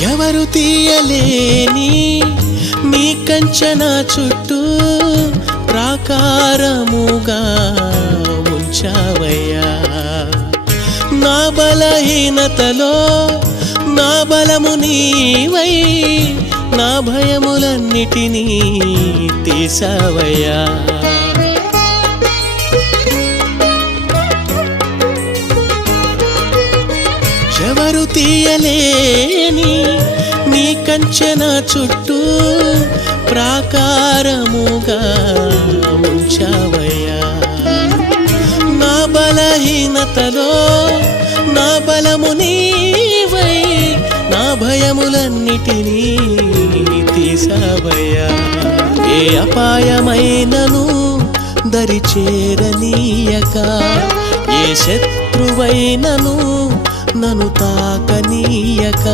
ఎవరు తీయలేని నీ కంచెన చుట్టూ ప్రాకారముగా ఉంచావయ్యా. నా బలహీనతలో నా బలము నీవై నా భయములన్నిటినీ తీసావయ్యా. ఎవరు తీయలేని నీ కంచెన చుట్టూ ప్రాకారముగా ఉంచావయ్యా. నా బలహీనతలో నా బలము నీవై నా భయములన్నిటినీ తీసావయ్యా. ఏ అపాయమైనను దరి చేరనీయక, ఏ శత్రువైనను నన్ను తాకనీయక.